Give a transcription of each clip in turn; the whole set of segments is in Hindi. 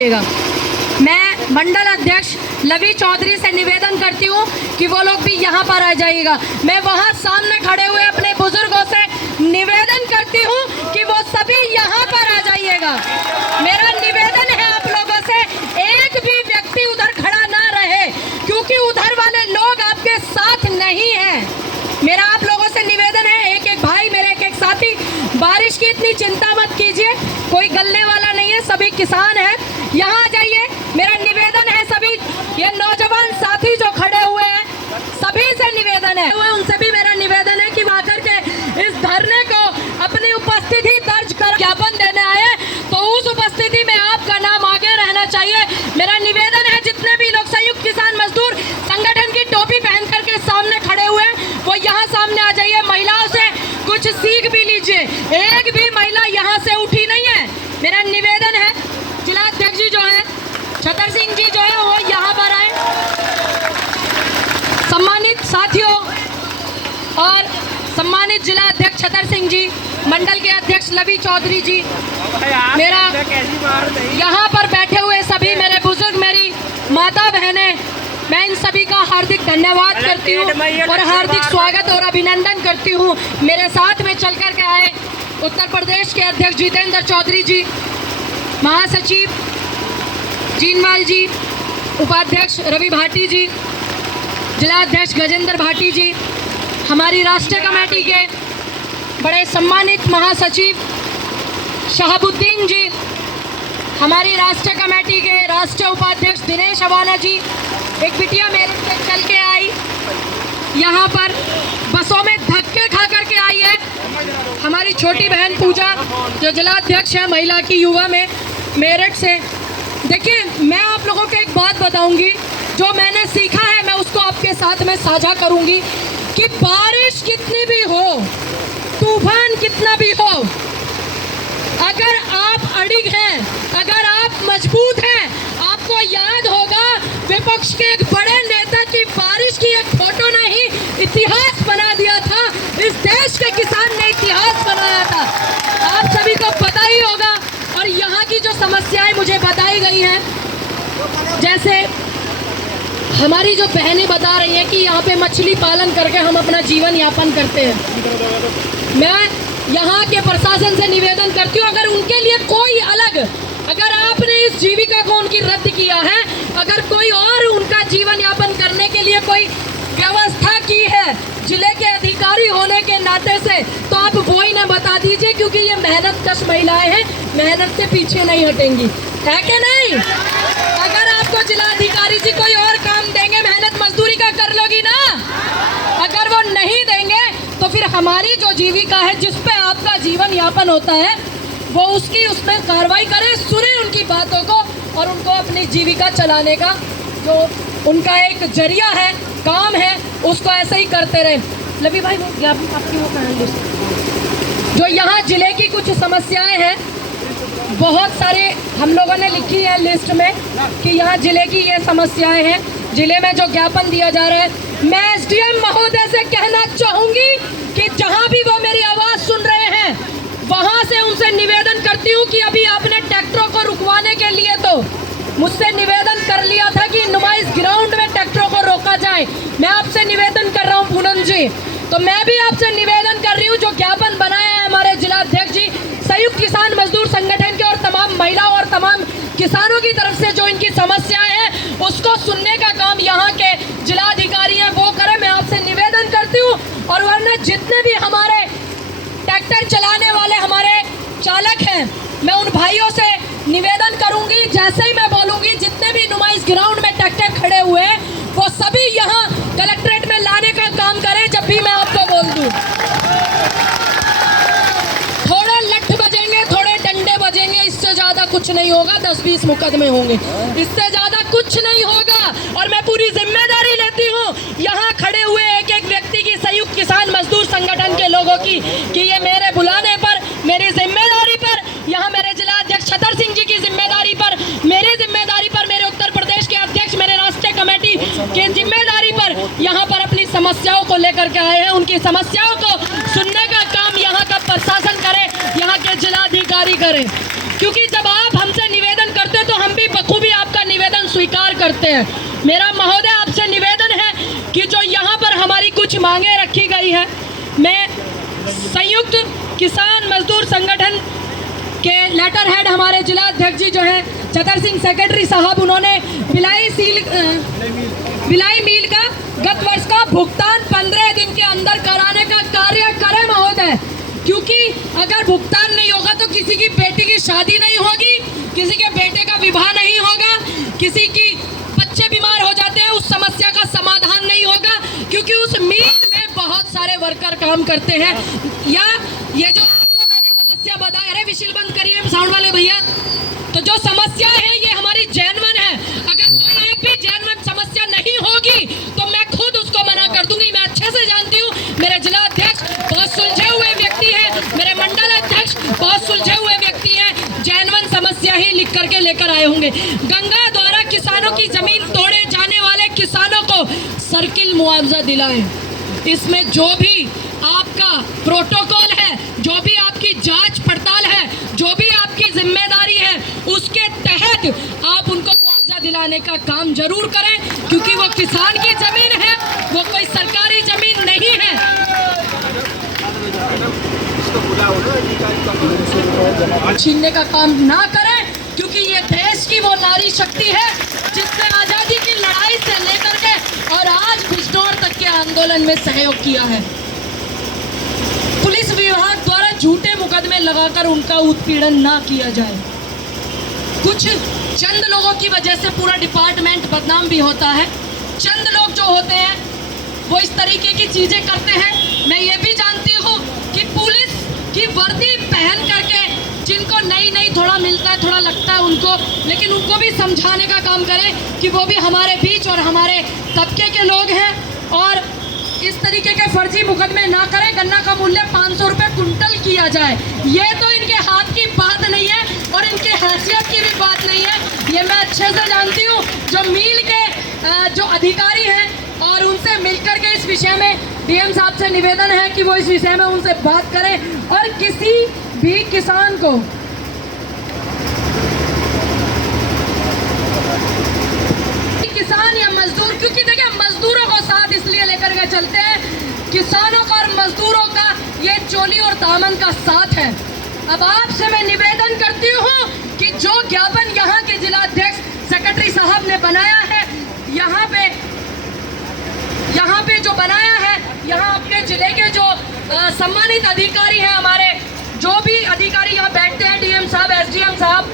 मैं मंडल अध्यक्ष लवी चौधरी से निवेदन करती हूँ कि वो लोग भी यहाँ पर आ जाइएगा। मैं वहाँ सामने खड़े हुए अपने बुजुर्गों से निवेदन करती हूँ कि वो सभी यहाँ पर आ जाइएगा। मेरा निवेदन है आप लोगों से, एक भी व्यक्ति उधर खड़ा ना रहे क्योंकि उधर वाले लोग आपके साथ नहीं हैं। मेरा आप लोगों से निवेदन है, एक एक भाई, मेरे एक एक साथी, बारिश की इतनी चिंता मत कीजिए, कोई गलने वाला नहीं है, सभी किसान हैं, यहाँ आ जाइए। मेरा निवेदन है सभी ये नौजवान साथी जो खड़े हुए हैं सभी से निवेदन है, उनसे भी मेरा निवेदन है कि वहाँ करके इस धरने को अपनी उपस्थिति दर्ज कर ज्ञापन देने आए तो उस उपस्थिति में आपका नाम आगे रहना चाहिए। मेरा निवेदन है जितने भी लोग संयुक्त किसान मजदूर संगठन की टोपी पहन करके सामने खड़े हुए हैं वो यहाँ सामने आ जाइए। महिलाओं से कुछ सीख भी लीजिए, एक भी महिला यहाँ से उठी नहीं है। मेरा निवेदन है जिला अध्यक्ष जी जो है छतर सिंह जी जो है वो यहाँ पर आए। सम्मानित साथियों और सम्मानित जिला अध्यक्ष छतर सिंह जी, मंडल के अध्यक्ष लवी चौधरी जी, मेरा यहाँ पर बैठे हुए सभी मेरे बुजुर्ग, मेरी माता बहनें, मैं इन सभी का हार्दिक धन्यवाद करती हूँ और हार्दिक स्वागत और अभिनंदन करती हूँ। मेरे साथ में चल कर के आए उत्तर प्रदेश के अध्यक्ष जितेंद्र चौधरी जी, महासचिव जीनवाल जी, उपाध्यक्ष रवि भाटी जी, जिला अध्यक्ष गजेंद्र भाटी जी, हमारी राष्ट्रीय कमेटी के बड़े सम्मानित महासचिव शहाबुद्दीन जी, हमारी राष्ट्रीय कमेटी के राष्ट्रीय उपाध्यक्ष दिनेश अवाना जी, एक बिटिया मेरे से चल के आई, यहाँ पर बसों में धक्के खा करके आई है, हमारी छोटी बहन पूजा जो जिला अध्यक्ष है महिला की युवा में मेरठ से। देखिए मैं आप लोगों को एक बात बताऊंगी, जो मैंने सीखा है मैं उसको आपके साथ में साझा करूंगी कि बारिश कितनी भी हो, तूफान कितना भी हो, अगर आप अड़िग हैं, अगर आप मजबूत हैं, आपको याद होगा विपक्ष के एक बड़े नेता की बारिश की एक फोटो ने ही इतिहास बना दिया था। इस देश के किसान ने इतिहास बनाया था, आप सभी को पता ही होगा। और यहाँ की जो समस्याएं मुझे बताई गई हैं, जैसे हमारी जो बहनें बता रही हैं कि यहाँ पे मछली पालन करके हम अपना जीवन यापन करते हैं। मैं यहाँ के प्रशासन से निवेदन करती हूँ, अगर उनके लिए कोई अलग, अगर आपने इस जीविका को उनकी रद्द किया है, अगर कोई और उनका जीवन यापन करने के लिए कोई व्यवस्था की है जिले के अधिकारी होने के नाते से, तो आप वो ही ना बता दीजिए, क्योंकि ये मेहनत कश महिलाएं हैं, मेहनत से पीछे नहीं हटेंगी, है कि नहीं? अगर आपको जिला अधिकारी जी कोई और काम देंगे, मेहनत मजदूरी का कर लोगी ना? अगर वो नहीं देंगे तो फिर हमारी जो जीविका है जिस पे आपका जीवन यापन होता है वो उसकी उसमें कार्रवाई करें, सुने उनकी बातों को और उनको अपनी जीविका चलाने का जो उनका एक जरिया है, काम है, उसको ऐसे ही करते रहे। लवी भाई वो आपकी वो लिस्ट जो यहाँ जिले की कुछ समस्याएं हैं, बहुत सारे हम लोगों ने लिखी है लिस्ट में कि यहाँ जिले की ये समस्याएं हैं, जिले में जो ज्ञापन दिया जा रहा है। मैं एसडीएम महोदय से कहना चाहूँगी कि जहाँ भी वो मेरी आवाज़ सुन रहे हैं वहाँ से उनसे निवेदन करती हूँ कि अभी आपने ट्रैक्टरों को रुकवाने के लिए तो मुझसे निवेदन कर लिया था कि नुमाइश ग्राउंड में ट्रैक्टरों को रोका जाए। मैं आपसे निवेदन कर रहा हूँ पूनम जी, तो मैं भी आपसे निवेदन कर रही हूँ, जो ज्ञापन बनाया है हमारे जिला अध्यक्ष जी संयुक्त किसान मजदूर संगठन के और तमाम महिलाओं और तमाम किसानों की तरफ से जो इनकी समस्याएं हैं उसको सुनने का काम यहाँ के जिलाधिकारी हैं वो करें, मैं आपसे निवेदन करती हूँ। और वरना जितने भी हमारे ट्रैक्टर चलाने वाले हमारे चालक हैं, मैं उन भाइयों से निवेदन करूंगी, जैसे ही मैं बोलूंगी जितने भी नुमाइश ग्राउंड में ट्रैक्टर खड़े हुए हैं वो सभी यहाँ कलेक्ट्रेट में लाने का काम करें जब भी मैं आपको बोल दूं। थोड़े लठ बजेंगे, थोड़े डंडे बजेंगे, इससे ज्यादा कुछ नहीं होगा, 10-20 मुकदमे होंगे, इससे ज्यादा कुछ नहीं होगा। और मैं पूरी जिम्मेदारी लेती हूँ यहाँ खड़े हुए एक एक व्यक्ति की, संयुक्त किसान मजदूर संगठन के लोगों की, कि ये मेरे बुलाने पर, मेरी जिम्मेदारी पर, यहाँ मेरे जिला अध्यक्ष छतर सिंह जी की जिम्मेदारी पर, मेरी जिम्मेदारी पर, मेरे उत्तर प्रदेश के अध्यक्ष, मेरे राष्ट्रीय कमेटी की जिम्मेदारी पर यहाँ पर अपनी समस्याओं को लेकर के आए हैं। उनकी समस्याओं को सुनने का काम यहाँ का प्रशासन करे, यहाँ के जिलाधिकारी करें, क्योंकि जब आप हमसे निवेदन करते हो तो हम भी करते हैं। मेरा महोदय आपसे निवेदन है कि जो यहाँ पर हमारी कुछ मांगे रखी गई है, मैं संयुक्त किसान मजदूर संगठन के लेटर हेड हमारे जिला अध्यक्ष जी जो हैं छतर सिंह सेक्रेटरी साहब, उन्होंने भिलाई मील का गत वर्ष का भुगतान 15 दिन के अंदर कराने का कार्य करें महोदय, क्योंकि अगर भुगतान नहीं होगा तो किसी की बेटी की शादी नहीं होगी, किसी के बेटे का विवाह नहीं होगा, किसी की बच्चे बीमार हो जाते हैं, उस समस्या का समाधान नहीं होगा, क्योंकि उस मील में बहुत सारे वर्कर काम करते हैं। या ये जो आपको मैंने समस्या बताई, अरे विशिल बंद करिए साउंड वाले भैया, तो जो समस्या है ये हमारी जेन्युइन है। अगर कोई एक भी जेन्युइन समस्या नहीं होगी तो मैं खुद उसको मना कर दूंगी। मैं अच्छे से जानती हूँ, मेरे जिला अध्यक्ष बहुत सुलझे हुए व्यक्ति हैं, मेरे मंडल अध्यक्ष बहुत सुलझे हुए व्यक्ति हैं, जेन्युइन समस्या ही लिख करके लेकर आए होंगे। गंगा द्वारा किसानों की जमीन तोड़े जाने वाले किसानों को सर्किल मुआवजा दिलाएं। इसमें जो भी आपका प्रोटोकॉल है, जो भी आपकी जांच पड़ताल है, जो भी आपकी जिम्मेदारी है, उसके तहत आप उनको मुआवजा दिलाने का काम जरूर करें, क्योंकि वो किसान की जमीन है, वो कोई सरकारी जमीन नहीं है। छीनने का काम ना करें, क्योंकि ये देश की वो नारी शक्ति है जिसने आजादी की लड़ाई से लेकर के और आज बिजनौर तक के आंदोलन में सहयोग किया है। पुलिस विभाग द्वारा झूठे मुकदमे लगाकर उनका उत्पीड़न ना किया जाए। कुछ चंद लोगों की वजह से पूरा डिपार्टमेंट बदनाम भी होता है। चंद लोग जो होते हैं वो इस तरीके की चीजें करते हैं। मैं ये भी जानती हूँ कि पुलिस की वर्दी पहन करके जिनको नई थोड़ा मिलता है, थोड़ा लगता है उनको, लेकिन उनको भी समझाने का काम करें कि वो भी हमारे बीच और हमारे तबके के लोग हैं, और इस तरीके के फर्जी मुकदमे ना करें। गन्ना का मूल्य 500 रुपये कुंटल किया जाए, ये तो इनके हाथ की बात नहीं है और इनके हैसियत की भी बात नहीं है। ये मैं अच्छे से जानती हूँ। जो मील के जो अधिकारी हैं और उनसे मिलकर के इस विषय में डीएम साहब से निवेदन है कि वो इस विषय में उनसे बात करें, और किसी भी किसान को किसान या मजदूर, क्योंकि देखिए मजदूरों को साथ इसलिए लेकर के चलते हैं, किसानों का और मजदूरों का ये चोली और दामन का साथ है। अब आपसे मैं निवेदन करती हूँ कि जो ज्ञापन यहाँ के जिला अध्यक्ष सेक्रेटरी साहब ने बनाया है, यहाँ पे जो बनाया है, यहाँ अपने जिले के जो सम्मानित अधिकारी हैं, हमारे जो भी अधिकारी यहाँ बैठते हैं, डीएम साहब, एसडीएम साहब,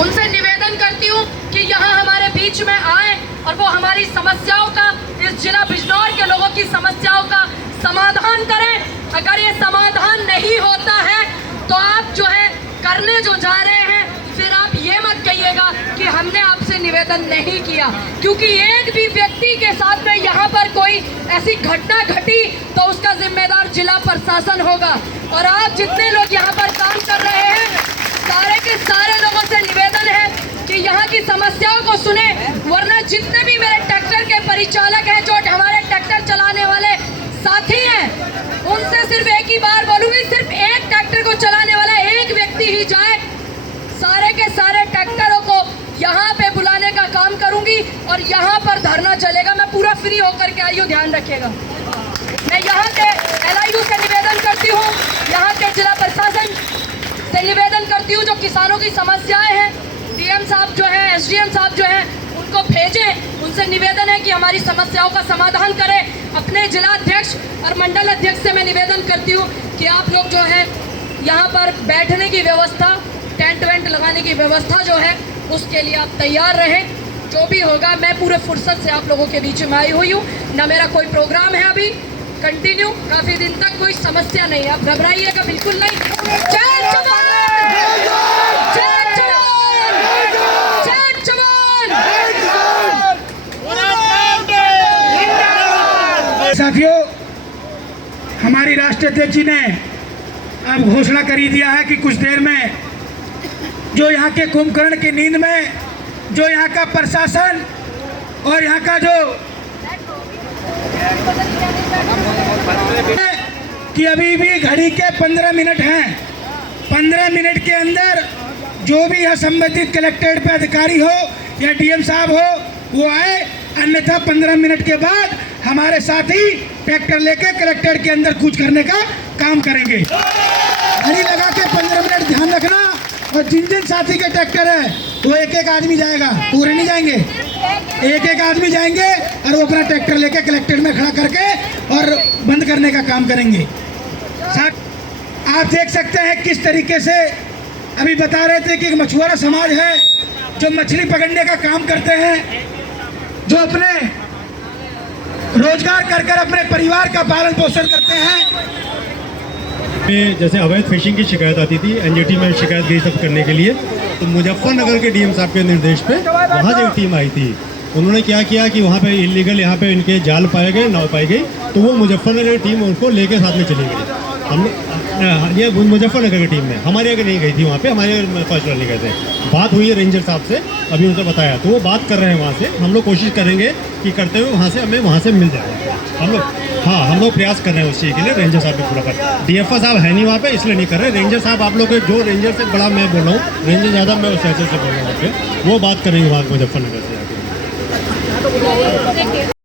उनसे निवेदन करती हूँ कि यहाँ हमारे बीच में आए और वो हमारी समस्याओं का, इस जिला बिजनौर के लोगों की समस्याओं का समाधान करें। अगर ये समाधान नहीं होता है तो आप जो है करने जो जा रहे हैं, फिर आप ये मत कहिएगा कि हमने आपसे निवेदन नहीं किया, क्योंकि एक भी व्यक्ति के साथ में यहाँ पर कोई ऐसी घटना घटी तो उसका जिम्मेदार जिला प्रशासन होगा। और आप जितने लोग यहाँ पर काम कर रहे हैं, सारे के सारे लोगों से निवेदन है कि यहाँ की समस्याओं को सुने, वरना जितने भी मेरे ट्रैक्टर के परिचालक हैं, जो हमारे ट्रैक्टर चलाने वाले साथी हैं, उनसे सिर्फ एक ही बार बोलूँगी, सिर्फ एक ट्रैक्टर को चलाने वाला एक व्यक्ति ही जाए, सारे के सारे ट्रैक्टरों को यहाँ पे बुलाने का काम करूँगी और यहाँ पर धरना चलेगा। मैं पूरा फ्री होकर के आई हूँ, ध्यान रखिएगा। मैं यहाँ के LIU से निवेदन करती हूँ, यहाँ के जिला प्रशासन से निवेदन करती हूँ, जो किसानों की समस्याएं हैं, डीएम साहब जो हैं, एसडीएम साहब जो हैं, उनको भेजें। उनसे निवेदन है कि हमारी समस्याओं का समाधान करें। अपने जिला अध्यक्ष और मंडल अध्यक्ष से मैं निवेदन करती हूँ कि आप लोग जो है यहाँ पर बैठने की व्यवस्था, टेंट वेंट लगाने की व्यवस्था जो है, उसके लिए आप तैयार रहें। जो भी होगा, मैं पूरे फुर्सत से आप लोगों के बीच में आई हुई हूँ, ना मेरा कोई प्रोग्राम है अभी, कंटिन्यू काफी दिन तक, कोई समस्या नहीं है, आप घबराइएगा बिल्कुल नहीं। जय जवान, जय जवान, जय जवान। साथियों, हमारी राष्ट्रीय अध्यक्ष जी ने अब घोषणा कर ही दिया है कि कुछ देर में जो यहाँ के कुंभकर्ण की नींद में जो यहाँ का प्रशासन और यहाँ का जो कि अभी भी घड़ी के 15 मिनट हैं, 15 मिनट के अंदर जो भी यहाँ संबंधित कलेक्ट्रेट पे अधिकारी हो या डीएम साहब हो वो आए, अन्यथा 15 मिनट के बाद हमारे साथी ट्रैक्टर लेके कलेक्ट्रेट के अंदर कूच करने का काम करेंगे। घड़ी लगा के 15 मिनट ध्यान रखना। और जिन जिन साथी के ट्रैक्टर है वो एक एक आदमी जाएगा, पूरे नहीं जाएंगे, एक एक आदमी जाएंगे और वो अपना ट्रैक्टर लेके कलेक्ट्रेट में खड़ा करके और बंद करने का काम करेंगे। साथ आप देख सकते हैं किस तरीके से अभी बता रहे थे कि एक मछुआरा समाज है जो मछली पकड़ने का काम करते हैं, जो अपने रोजगार कर अपने परिवार का पालन पोषण करते हैं। जैसे अवैध फिशिंग की शिकायत आती थी, एनजीटी में शिकायत गई सब करने के लिए, तो मुजफ्फरनगर के डीएम साहब के निर्देश पे वहाँ से एक टीम आई थी। उन्होंने क्या किया कि वहाँ पे इलीगल यहाँ पे इनके जाल पाए गए, नाव पाई गई, तो वो मुजफ्फरनगर की टीम उनको लेके साथ में चली गई। हमने ये मुजफ्फरनगर की टीम में हमारे यहाँ नहीं गई थी, वहाँ पे हमारे फॉरेस्टर नहीं गए थे। बात हुई है रेंजर साहब से, अभी उनसे बताया, तो वो बात कर रहे हैं वहाँ से। हम लोग कोशिश करेंगे कि करते हुए वहाँ से हमें वहाँ से मिल जाए। हम लोग प्रयास कर रहे हैं उस चीज़ के लिए। रेंजर साहब भी पूरा कर, डीएफओ साहब है नहीं वहाँ पे, इसलिए नहीं कर रहे। रेंजर साहब आप लोग के जो रेंजर से बड़ा मैं बोल रहा हूँ, रेंजर ज़्यादा मैं उस से बोल रहा हूँ, वो बात करेंगे वहाँ मुजफ्फरनगर से आके।